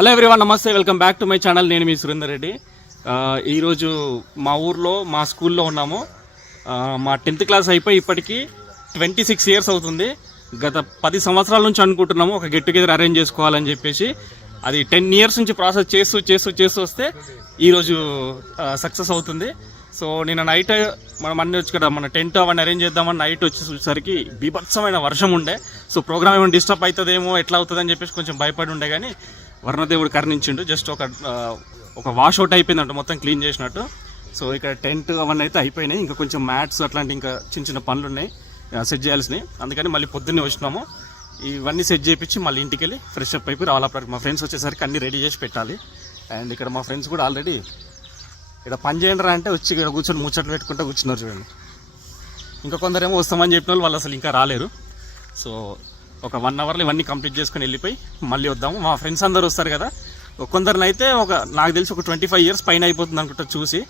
Hello everyone, నమస్తే, welcome back to my channel. నేను మీ సురేందర్ రెడ్డి. ఈరోజు మా ఊర్లో మా స్కూల్లో ఉన్నాము. మా 10th క్లాస్ అయిపోయి ఇప్పటికీ 26 years అవుతుంది. గత 10 సంవత్సరాల నుంచి అనుకుంటున్నాము ఒక గెట్ టుగెదర్ అరేంజ్ చేసుకోవాలని చెప్పేసి. అది 10 years నుంచి ప్రాసెస్ చేస్తూ వస్తే ఈరోజు సక్సెస్ అవుతుంది. సో నేను నైట్ మనం అన్నీ వచ్చి కదా మన టెంట్ అవన్నీ అరేంజ్ చేద్దామని నైట్ వచ్చేసరికి బీభత్సమైన వర్షం ఉండే. సో ప్రోగ్రామ్ ఏమైనా డిస్టర్బ్ అవుతుందేమో, ఎట్లా అవుతుంది అని చెప్పేసి కొంచెం భయపడి ఉండే. కానీ వర్ణదేవుడు కరుణించిండు. జస్ట్ ఒక వాష్ అవుట్ అయిపోయిందంట, మొత్తం క్లీన్ చేసినట్టు. సో ఇక్కడ టెంట్ అవన్నీ అయితే అయిపోయినాయి. ఇంకా కొంచెం మ్యాట్స్ అట్లాంటి ఇంకా చిన్న చిన్న పనులు ఉన్నాయి సెట్ చేయాల్సినవి. అందుకని మళ్ళీ పొద్దున్నే వచ్చినాము. ఇవన్నీ సెట్ చేయించి మళ్ళీ ఇంటికి వెళ్ళి ఫ్రెష్ అప్ అయిపోయి రావాలి. మా ఫ్రెండ్స్ వచ్చేసరికి అన్నీ రెడీ చేసి పెట్టాలి. అండ్ ఇక్కడ మా ఫ్రెండ్స్ కూడా ఆల్రెడీ ఇక్కడ పని చేయండి రా అంటే వచ్చి ఇక్కడ కూర్చొని ముచ్చట్లు పెట్టుకుంటూ కూర్చున్నారు చూడండి. ఇంకా కొందరేమో వస్తామని చెప్పిన వాళ్ళు అసలు ఇంకా రాలేరు. సో ఒక 1 hourలో ఇవన్నీ కంప్లీట్ చేసుకొని వెళ్ళిపోయి మళ్ళీ వద్దాము. మా ఫ్రెండ్స్ అందరూ వస్తారు కదా, కొందరినైతే నాకు తెలిసి ఒక 25 years పైన అయిపోతుంది అనుకుంటా చూసి.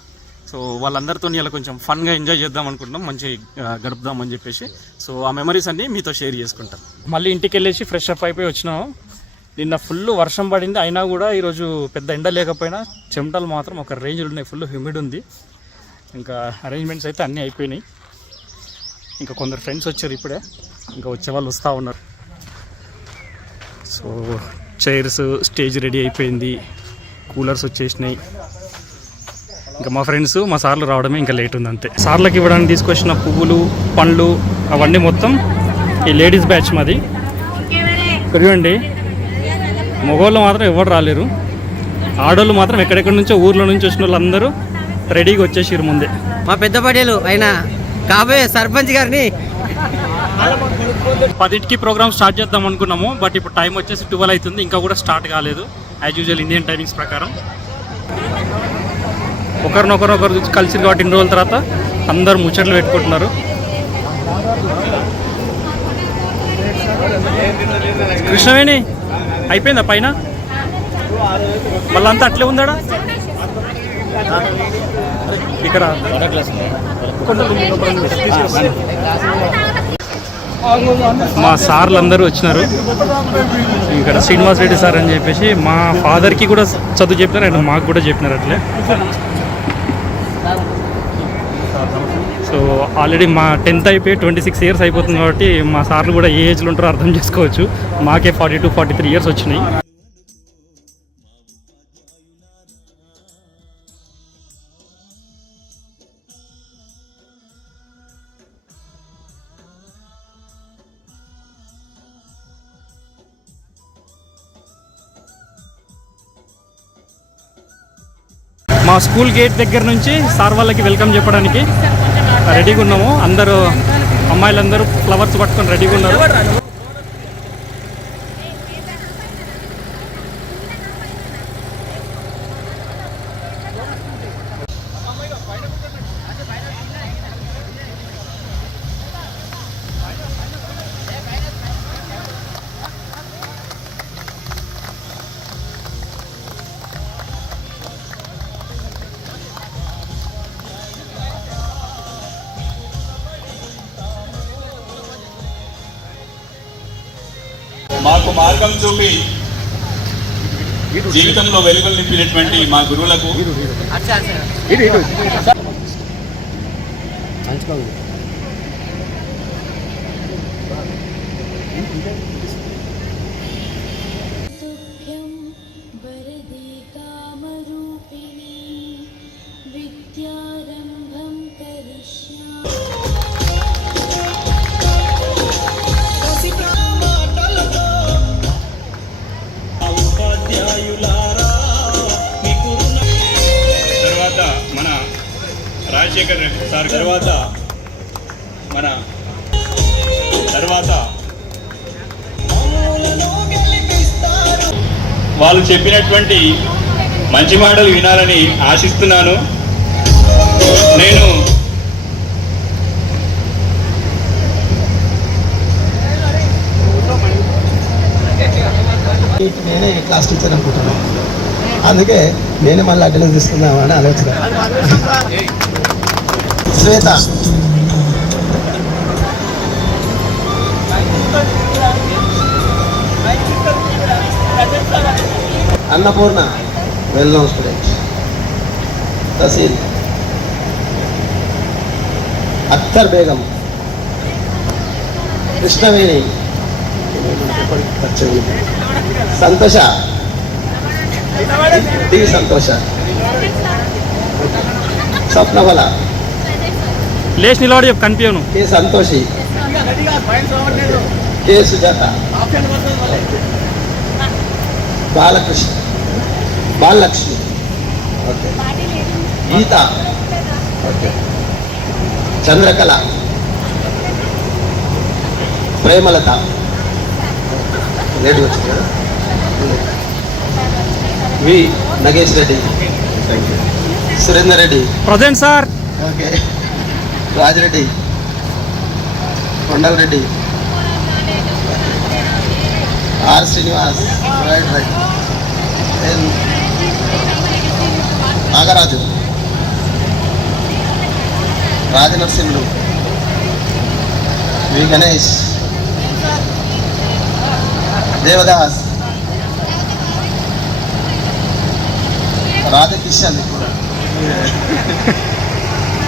సో వాళ్ళందరితో ఇలా కొంచెం ఫన్గా ఎంజాయ్ చేద్దాం అనుకుంటున్నాం, మంచి గడుపుదామని చెప్పేసి. సో ఆ మెమరీస్ అన్నీ మీతో షేర్ చేసుకుంటాం. మళ్ళీ ఇంటికి వెళ్ళేసి ఫ్రెష్ అప్ అయిపోయి వచ్చినాము. నిన్న ఫుల్ వర్షం పడింది, అయినా కూడా ఈరోజు పెద్ద ఎండ లేకపోయినా చెమటలు మాత్రం ఒక రేంజ్లో ఉన్నాయి. ఫుల్ హ్యూమిడ్ ఉంది. ఇంకా అరేంజ్మెంట్స్ అయితే అన్నీ అయిపోయినాయి. ఇంకా కొందరు ఫ్రెండ్స్ వచ్చారు ఇప్పుడే, ఇంకా వచ్చే వాళ్ళు వస్తూ ఉన్నారు. సో చైర్స్, స్టేజ్ రెడీ అయిపోయింది, కూలర్స్ వచ్చేసినాయి. ఇంకా మా ఫ్రెండ్స్ మా సార్లు రావడమే ఇంకా లేట్ ఉంది అంతే. సార్లకు ఇవ్వడానికి తీసుకొచ్చిన పువ్వులు, పండ్లు అవన్నీ మొత్తం ఈ లేడీస్ బ్యాచ్ మాది. చూడండి, మగవాళ్ళు మాత్రం ఎవరు రాలేరు, ఆడవాళ్ళు మాత్రం ఎక్కడెక్కడి నుంచో ఊర్లో నుంచి వచ్చిన వాళ్ళందరూ రెడీగా వచ్చేసారు ముందే. మా పెద్ద పడేలు అయినా కాబోయే సర్పంచ్ గారిని 10కి ప్రోగ్రామ్ స్టార్ట్ చేద్దాం అనుకున్నాము. బట్ ఇప్పుడు టైం వచ్చేసి 12 అవుతుంది, ఇంకా కూడా స్టార్ట్ కాలేదు. యాజ్ యూజువల్ ఇండియన్ టైమింగ్స్ ప్రకారం ఒకరినొకరు కలిసి కాబట్టి ఇన్ని రోజుల తర్వాత అందరూ ముచ్చట్లు పెట్టుకుంటున్నారు. కృష్ణవేణి అయిపోయిందా పైన? మళ్ళీ అంతా అట్లే ఉందాడా ఇక్కడ? మా సార్లు అందరూ వచ్చినారు. ఇక్కడ శ్రీనివాస్ రెడ్డి సార్ అని చెప్పేసి మా ఫాదర్కి కూడా చదువు చెప్పినారు అండ్ మాకు కూడా చెప్పినారు అట్లే. సో ఆల్రెడీ మా 10th అయిపోయి 26 years అయిపోతుంది కాబట్టి మా సార్లు కూడా ఏ ఏజ్లో ఉంటారో అర్థం చేసుకోవచ్చు. మాకే 42-43 years వచ్చినాయి. మా స్కూల్ గేట్ దగ్గర నుంచి సార్ వాళ్ళకి వెల్కమ్ చెప్పడానికి రెడీగా ఉన్నాము. అందరూ అమ్మాయిలందరూ ఫ్లవర్స్ పట్టుకొని రెడీగా ఉన్నారు. మాకు మార్గం చూపి జీవితంలో వెలుగులు నింపినటువంటి మా గురువులకు రాజశేఖర్ సార్ తర్వాత వాళ్ళు చెప్పినటువంటి మంచి మాటలు వినాలని ఆశిస్తున్నాను. నేనే క్లాస్ టీచర్ అనుకుంటున్నాను, అందుకే నేనే మళ్ళీ అటెండెన్స్ తీసుకుందామని ఆలోచన. Shweta Annapurna, well known student. Tahsil Akhtar Begum, Krishnaveni, Santosha, D Santosha, Swapnabala, లేచి నిలబడి చెప్పు కనిపించను. K Santoshi, K Sujatha, Balakrishna, Balalakshmi, okay, Geetha, okay, Chandrakala, Premalatha, late వచ్చింది కదా, V Nagesh Reddy, Surender Reddy, present sir. Okay, Rajireddy, Kondal Reddy, R Srinivas, right right, N Nagaraju, Rajanarasimhulu, V Ganesh, Devadas, Radhakishan,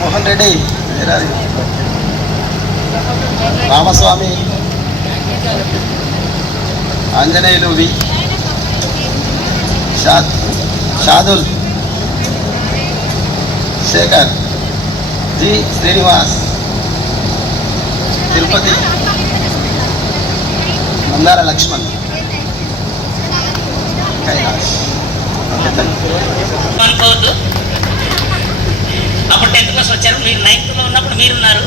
Mohan Reddy, Ramaswamy, Anjaneyulu, V Shadul, Shekar, G Srinivas, Tirupati, Mandara Laxman, Kailash. అనుకోవద్దు. అప్పుడు 10th క్లాస్ వచ్చారు, మీరు 9th ఉన్నప్పుడు మీరున్నారు,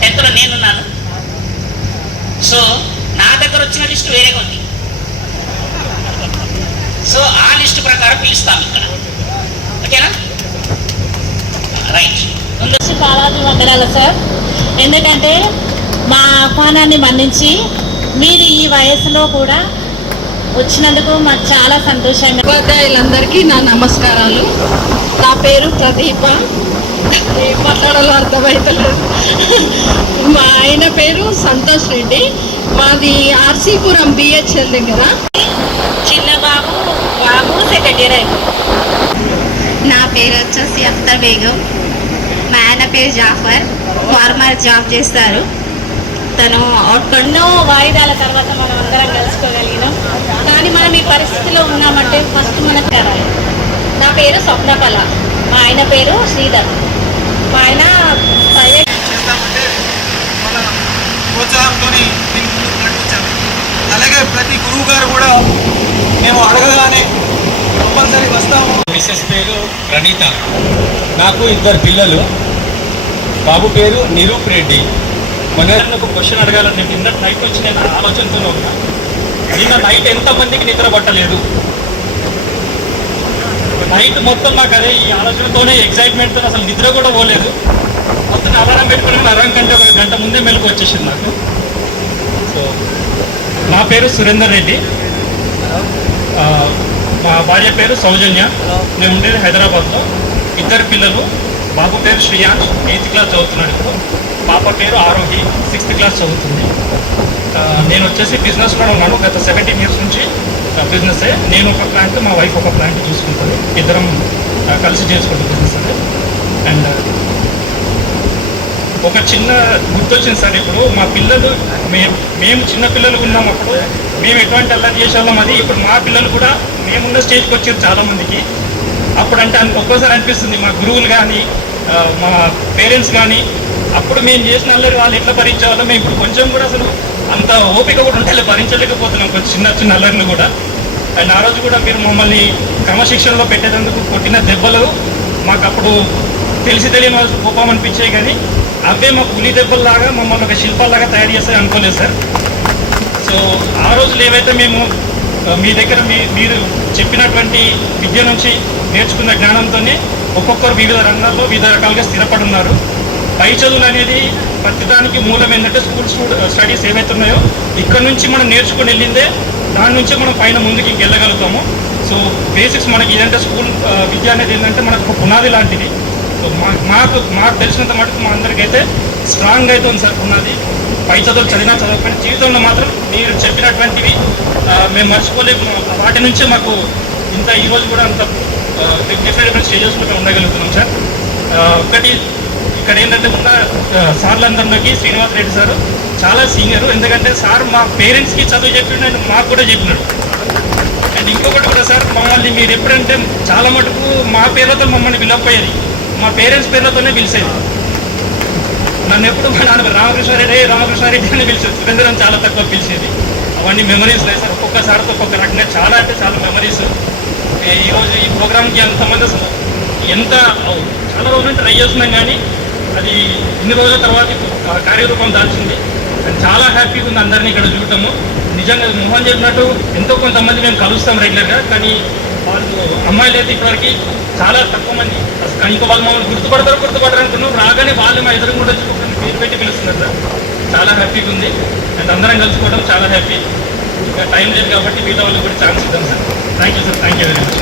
10th నేనున్నాను. సో నా దగ్గర వచ్చిన లిస్టు వేరేగా ఉంది. సో ఆ లిస్టు ప్రకారం పిలుస్తాం ఇక్కడ, ఓకేనా? రైట్. పాదాలు వందనాలు సార్. ఎందుకంటే మా ఆహ్వానాన్ని మన్నించి మీరు ఈ వయసులో కూడా వచ్చినందుకు మాకు చాలా సంతోషంగా. ఉపాధ్యాయులందరికీ నా నమస్కారాలు. నా పేరు ప్రదీప. ఏం మాట్లాడాలో అర్థమవుతలేదు. మా ఆయన పేరు సంతోష్ రెడ్డి. మాది ఆర్సీపురం బిహెచ్ఎల్ దగ్గర. చిన్న బాబు సెకండ్ ఇయర్ అయిపోయింది. నా పేరు వచ్చేసి అఖ్తర్ బేగం. మా ఆయన పేరు జాఫర్. ఫార్మర్ జాబ్ చేస్తారు. తను ఎన్నో వాయిదాల తర్వాత మనం అందరం కలుసుకోగలిగినాం. కానీ మనం ఈ పరిస్థితిలో ఉన్నామంటే ఫస్ట్ మనకు కరాలి. నా పేరు స్వప్నకళ. మా ఆయన పేరు శ్రీధర్. మా ఆయన ప్రైవేట్ చేస్తామంటే మన ప్రోత్సాహంతో దీన్ని ముందుకు నడిపించాము. అలాగే ప్రతి గురువు గారు కూడా మేము అడగగానే కంపల్సరీ వస్తాము. మిస్సెస్ పేరు ప్రణీత. నాకు 2 పిల్లలు. బాబు పేరు నిరూప్ రెడ్డి. మొన్న ఒక క్వశ్చన్ అడగాలని నిన్న నైట్ వచ్చి నేను ఆలోచనతో ఉన్నా. నిన్న నైట్ ఎంతమందికి నిద్ర పట్టలేదు? నైట్ మొత్తం నాకు అదే ఈ ఆలోచనతోనే ఎగ్జైట్మెంట్తో అసలు నిద్ర కూడా పోలేదు. మొత్తం అలారం పెట్టుకుని అరగంట 1 గంట ముందే మెలకు వచ్చేసింది నాకు. సో నా పేరు సురేందర్ రెడ్డి. మా భార్య పేరు సౌజన్య. మేము ఉండేది హైదరాబాద్లో. 2 పిల్లలు. బాబు పేరు శ్రీయాన్స్, 8th క్లాస్ చదువుతున్నాడు ఇప్పుడు. పాప పేరు ఆరోహి, 6th క్లాస్ చదువుతుంది. నేను వచ్చేసి బిజినెస్ కూడా ఉన్నాను. గత 17 years నుంచి బిజినెస్సే. నేను ఒక ప్లాంట్, మా వైఫ్ ఒక ప్లాంట్ చూసుకుంటుంది. ఇద్దరం కలిసి చేసుకుంటాం బిజినెస్ అది. అండ్ ఒక చిన్న గుర్తొచ్చింది సార్. ఇప్పుడు మా పిల్లలు మేము చిన్న పిల్లలు ఉన్నాం. అప్పుడు మేము ఎటువంటి అల్లరి చేసేవాళ్ళం. అది ఇప్పుడు మా పిల్లలు కూడా మేమున్న స్టేజ్కి వచ్చారు చాలామందికి. అప్పుడు అంటే ఒక్కోసారి అనిపిస్తుంది మా గురువులు కానీ మా పేరెంట్స్ కానీ అప్పుడు మేము చేసిన అల్లరి వాళ్ళు ఎట్లా భరించేవాళ్ళం. మేము ఇప్పుడు కొంచెం కూడా అసలు అంత ఓపిక కూడా ఉంటే భరించలేకపోతున్నాం కొంచెం చిన్న చిన్న అల్లరిని కూడా. అండ్ ఆ రోజు కూడా మీరు మమ్మల్ని క్రమశిక్షణలో పెట్టేందుకు కొట్టిన దెబ్బలు మాకు అప్పుడు తెలిసి తెలియని వాళ్ళు కోపం అనిపించాయి. కానీ అవే మా పులి దెబ్బల్లాగా మమ్మల్ని ఒక శిల్పాల్లాగా తయారు చేస్తాయి అనుకోలేదు సార్. సో ఆ రోజులు ఏవైతే మేము మీ దగ్గర మీరు చెప్పినటువంటి విద్య నుంచి నేర్చుకున్న జ్ఞానంతోనే ఒక్కొక్కరు వివిధ రంగాల్లో వివిధ రకాలుగా స్థిరపడి ఉన్నారు. పై చదువులు అనేది ప్రతిదానికి మూలం ఏంటంటే స్కూల్ స్టడీస్ ఏవైతే ఉన్నాయో ఇక్కడ నుంచి మనం నేర్చుకుని వెళ్ళిందే దాని నుంచి మనం పైన ముందుకు ఇంకెళ్ళగలుగుతాము. సో బేసిక్స్ మనకి ఏంటంటే స్కూల్ విద్య అనేది ఏంటంటే మనకు ఒక పునాది లాంటిది. సో మాకు తెలిసినంత మటుకు మా అందరికైతే స్ట్రాంగ్ అయితే ఉంది సార్ పునాది. పై చదువులు చదివినా చదవకపోయినా జీవితంలో మాత్రం మీరు చెప్పినటువంటివి మేము మర్చిపోలేము. వాటి నుంచే మాకు ఇంత ఈరోజు కూడా అంత డిఫరెంట్ స్టేజెస్ కూడా ఉండగలుగుతున్నాం సార్. ఒకటి ఇక్కడ ఏంటంటే ఉన్న సార్లందరికీ శ్రీనివాస్ రెడ్డి సార్ చాలా సీనియర్. ఎందుకంటే సార్ మా పేరెంట్స్కి చదువు చెప్పినాడు, మాకు కూడా చెప్పినాడు. అండ్ ఇంకొకటి కూడా సార్, మమ్మల్ని మీరు ఎప్పుడంటే చాలా మటుకు మా పేర్లతో మమ్మల్ని పిలవపోయేది, మా పేరెంట్స్ పేర్లతోనే పిలిచేది. నన్ను ఎప్పుడు మా నాన్న రామకృష్ణారెడ్డి అని పిలిచేది, సురేంద్రని చాలా తక్కువ పిలిచేది. అవన్నీ మెమరీస్ లేదు సార్. ఒక్కొక్కసారితో ఒక్కొక్క రకంగా చాలా అంటే చాలా మెమరీస్. ఈరోజు ఈ ప్రోగ్రామ్కి ఎంతమంది అసలు ఎంత చాలా రోజులు ట్రై చేస్తున్నాం, కానీ అది ఇన్ని రోజుల తర్వాత కార్యరూపం దాల్చింది. అండ్ చాలా హ్యాపీగా ఉంది అందరినీ ఇక్కడ చూడటము. నిజంగా మోహన్ చెప్పినట్టు ఎంతో కొంతమంది మేము కలుస్తాం రెగ్యులర్గా, కానీ వాళ్ళు అమ్మాయిలు అయితే ఇప్పటివరకు చాలా తక్కువ మంది. ఇంకా వాళ్ళు మమ్మల్ని గుర్తుపడతారు అనుకున్నాం. రాగానే వాళ్ళు మా ఎదురు కూడా పేరు పెట్టి పిలుస్తున్నారు సార్. చాలా హ్యాపీగా ఉంది. అండ్ అందరం కలుసుకోవడం చాలా హ్యాపీ. ఇంకా టైం లేదు కాబట్టి మిగతా వాళ్ళకి కూడా ఛాన్స్ ఇద్దాం sir. Thank you sir. Thank you very much.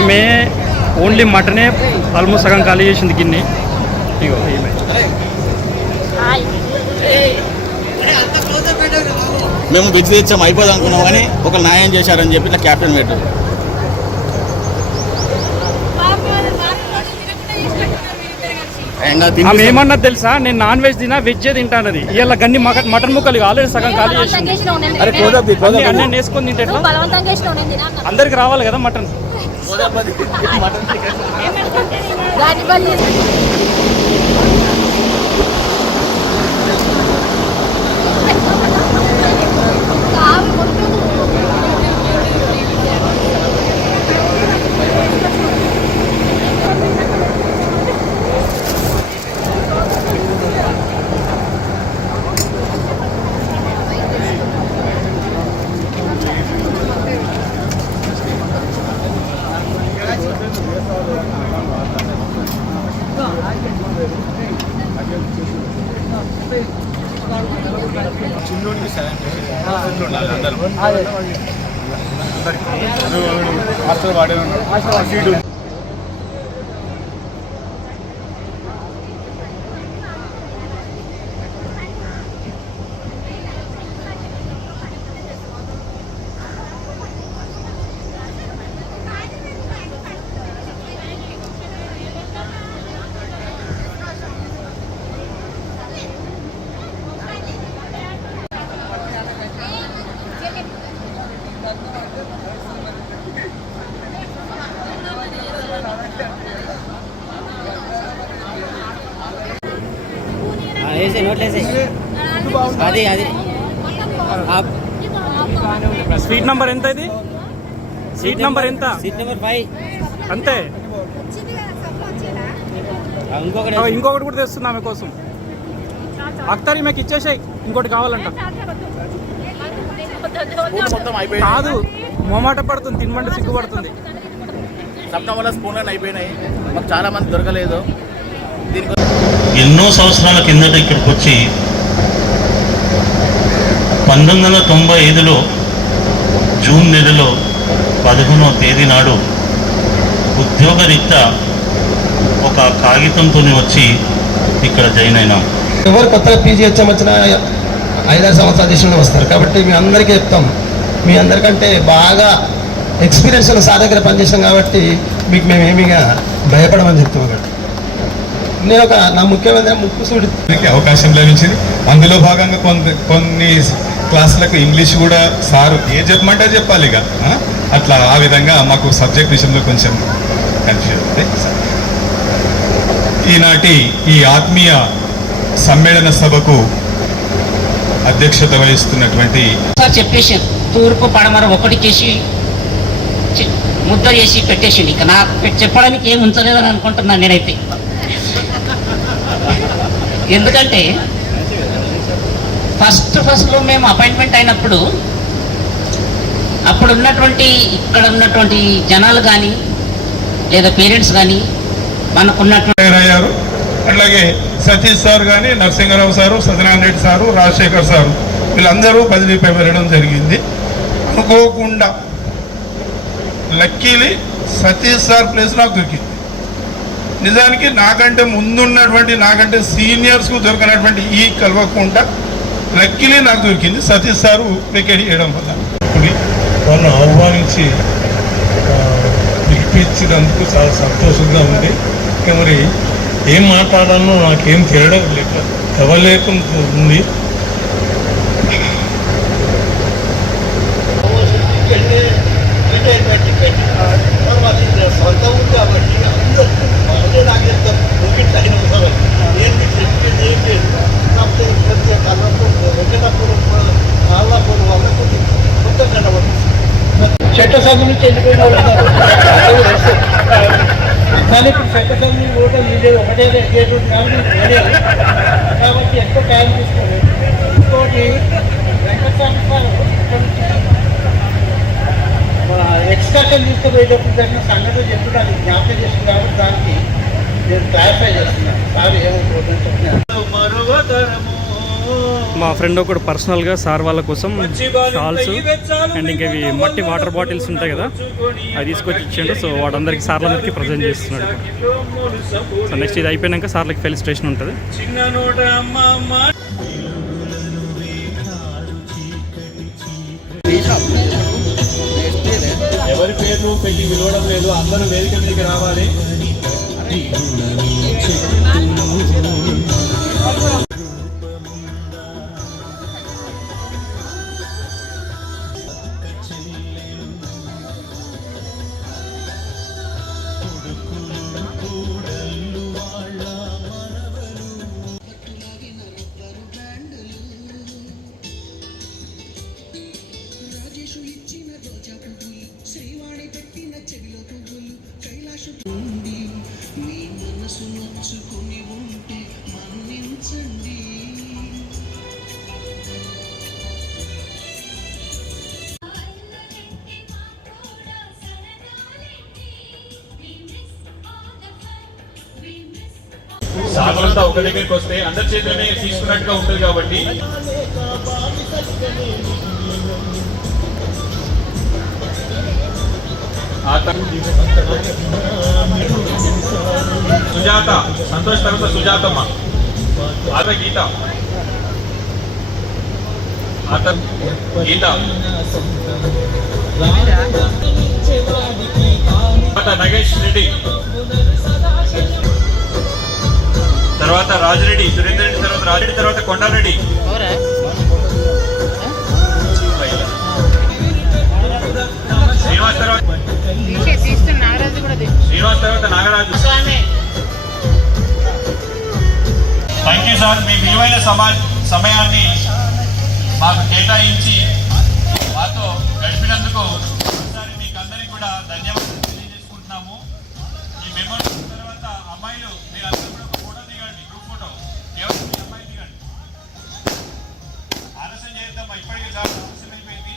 ఈమె ఓన్లీ మటనే ఆల్మోస్ట్ సగం ఖాళీ చేసింది గిన్నె. ఇగో ఈమె మేము వెజ్ తెచ్చాము అయిపోదు అనుకున్నాం, కానీ ఒక న్యాయం చేశారని చెప్పి నా క్యాప్టెన్ పెట్టారు. ఆమె ఏమన్నది తెలుసా, నేను నాన్ వెజ్ తినా వెజ్ తింటానది. ఇవాళ గన్ని మటన్ ముక్కలు ఆల్రెడీ సగం ఖాళీ చేసింది. అన్నీ వేసుకొని తింటే అందరికి రావాలి కదా మటన్. వేసే నోట్లు వేసే అది అది స్వీట్ నంబర్ ఎంత? ఇది సీట్ నంబర్ ఎంత? సీట్ నెంబర్ 5 అంతే. ఇంకొకటి కూడా తెస్తుంది ఆమె కోసం. అక్తర్ ఈమెకి ఇచ్చేసాయి, ఇంకోటి కావాలంట. కాదు, మొమాట పడుతుంది, తినమంటే సిగ్గుపడుతుంది. సప్తం వల్ల స్పూన్లు అయిపోయినాయి, మాకు చాలా మంది దొరకలేదు. ఎన్నో సంవత్సరాల కిందట ఇక్కడికి వచ్చి 1995లో జూన్ నెలలో 11వ తేదీ నాడు ఉద్యోగరీత్యా ఒక కాగితంతో వచ్చి ఇక్కడ జాయిన్ అయినాం. ఎవరు కొత్తగా పీజీహెచ్ఎం వచ్చిన 5-6 సంవత్సరాల దేశంలో వస్తారు. కాబట్టి మీ అందరికీ చెప్తాం, మీ అందరికంటే బాగా ఎక్స్పీరియన్స్ ఉన్న సార్ దగ్గర పనిచేసాం కాబట్టి మీకు మేము ఏమీగా భయపడమని చెప్తాం. అక్కడ నేను నా ముఖ్యమైన ముక్కుసూడికి అవకాశం లభించింది. అందులో భాగంగా కొన్ని క్లాసులకు ఇంగ్లీష్ కూడా సారు ఏ చెప్పమంటే చెప్పాలి ఇక అట్లా. ఆ విధంగా మాకు సబ్జెక్ట్ విషయంలో కొంచెం కన్ఫ్యూజ్ ఉంది. ఈనాటి ఈ ఆత్మీయ సమ్మేళన సభకు అధ్యక్షత వహిస్తున్నటువంటి సార్ చెప్పేసి తూర్పు పడమర ఒకటి చేసి ముద్ద చేసి పెట్టేసింది. ఇక నాకు చెప్పడానికి ఏం ఉంచలేదని అనుకుంటున్నాను నేనైతే. ఎందుకంటే ఫస్ట్లో మేము అపాయింట్మెంట్ అయినప్పుడు అప్పుడు ఉన్నటువంటి ఇక్కడ ఉన్నటువంటి జనాలు కానీ లేదా పేరెంట్స్ కానీ మనకున్నటువంటి అయ్యారు. అట్లాగే సతీష్ సార్ కానీ, Narasimha Rao sir, Satyanarayana Reddy sir, Rajasekhar sir వీళ్ళందరూ బదిలీపై వెళ్ళడం జరిగింది. అనుకోకుండా లక్కీలీ సతీష్ సార్ ప్లేస్ నాకు దొరికింది. నిజానికి నాకంటే ముందున్నటువంటి, నాకంటే సీనియర్స్కు దొరికినటువంటి ఈ కల్వకుండా లక్కీలీ నాకు దొరికింది సతీష్ సారు వికెట్ చేయడం వల్ల. వాళ్ళని ఆహ్వానించి పిలిపించినందుకు చాలా సంతోషంగా ఉంది. ఇంకా మరి ఏం మాట్లాడాలో నాకేం తెలియడం తెవలేకుండా ఉంది. చట్టసభ నుంచి వెళ్ళిపోయిన వాళ్ళు కానీ ఇప్పుడు చట్టసభ ఓటర్ లేదు, ఒకటే కాబట్టి ఎక్కువ టైం తీసుకోలేదు. ఇంకోటి వెంకటస్వామి సార్ ఎక్స్కర్షన్ తీసుకుపోయేటప్పుడు జరిగిన సంఘటన చెప్తున్నాను, జ్ఞాపకం చేస్తుంది కాబట్టి దానికి నేను క్లారిఫై చేస్తున్నాను. సార్ ఏమవుతుందని చెప్తున్నాను. మా ఫ్రెండ్ ఒకడు పర్సనల్గా సార్ వాళ్ళ కోసం షాల్స్ అండ్ ఇంకా ఇవి మట్టి వాటర్ బాటిల్స్ ఉంటాయి కదా, అవి తీసుకొచ్చి ఇచ్చిండు. సో వాడందరికి సార్లందరికీ ప్రజెంట్ చేస్తున్నాడు. సో నెక్స్ట్ ఇది అయిపోయాక సార్లకి ఫెలిసిటేషన్ ఉంటుంది. ఎవరి పేర్లు పెట్టి పిలవడం లేదు, అందరూ వేదిక మీదకి రావాలి. సాగులంతా ఒక దగ్గరికి వస్తే అందరి చేతులనే తీసుకున్నట్టుగా ఉంటుంది కాబట్టి సుజాత, సంతోష్ తర్వాత సుజాతమ్మ, ఆత గీత, ఆత గీత, నగేష్ రెడ్డి, తర్వాత రాజరెడ్డి, సురేంద్ర రెడ్డి, తర్వాత రాజరెడ్డి, తర్వాత కొండారెడ్డి, శ్రీనివాస్, తర్వాత శ్రీనివాస్, తర్వాత నాగరాజు. థ్యాంక్ యూ సార్, మీ విలువైన సమయాన్ని మాకు కేటాయించి మాతో గడిపినందుకు ఒకసారి మీకు అందరికీ కూడా ధన్యవాదాలు తెలియజేసుకుంటున్నాము. ఈ మెమోరీ తర్వాత అమ్మాయిలు మీరు అందరూ కూడా ఒక ఫోటో దిగండి, గ్రూప్ ఫోటో. ఎవరు మీ అమ్మాయి దిగండి, ఆలస్యం చేద్దామా, ఇప్పటికే చాలా ఆలస్యం అయిపోయింది.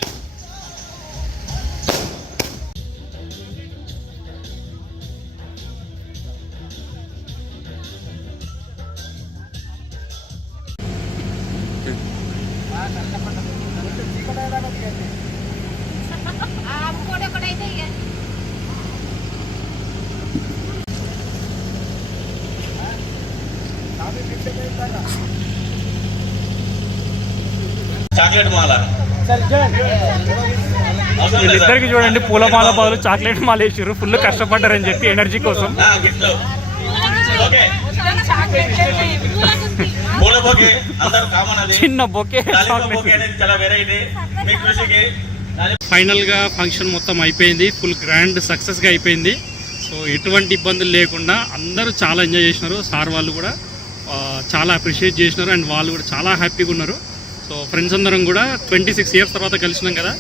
చాక్లెట్ మాల వీళ్ళిద్దరికి చూడండి, పూలమాల బదులు చాక్లెట్ మాల వేసారు. ఫుల్ కష్టపడ్డారని చెప్పి ఎనర్జీ కోసం. చిన్న బొకే. ఫైనల్గా ఫంక్షన్ మొత్తం అయిపోయింది, ఫుల్ గ్రాండ్ సక్సెస్గా అయిపోయింది. సో ఎటువంటి ఇబ్బందులు లేకుండా అందరూ చాలా ఎంజాయ్ చేసినారు. సార్ వాళ్ళు కూడా చాలా అప్రిషియేట్ చేసినారు అండ్ వాళ్ళు కూడా చాలా హ్యాపీగా ఉన్నారు. సో ఫ్రెండ్స్ అందరం కూడా 26 ఇయర్స్ తర్వాత కలిసినాం కదా,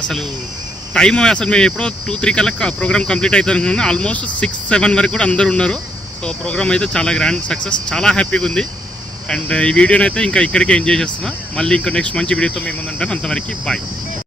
అసలు టైం అసలు మేము ఎప్పుడో 2-3 కల్లా ప్రోగ్రామ్ కంప్లీట్ అవుతుంది అనుకున్నాను. ఆల్మోస్ట్ 6-7 వరకు కూడా అందరూ ఉన్నారు. సో ప్రోగ్రామ్ అయితే చాలా గ్రాండ్ సక్సెస్, చాలా హ్యాపీగా ఉంది. అండ్ ఈ వీడియోని అయితే ఇంకా ఇక్కడికే ఎంజాయ్ చేస్తున్నా. మళ్ళీ ఇంకా నెక్స్ట్ మంచి వీడియోతో మేము ముందుంటాను. అంతవరకు బాయ్.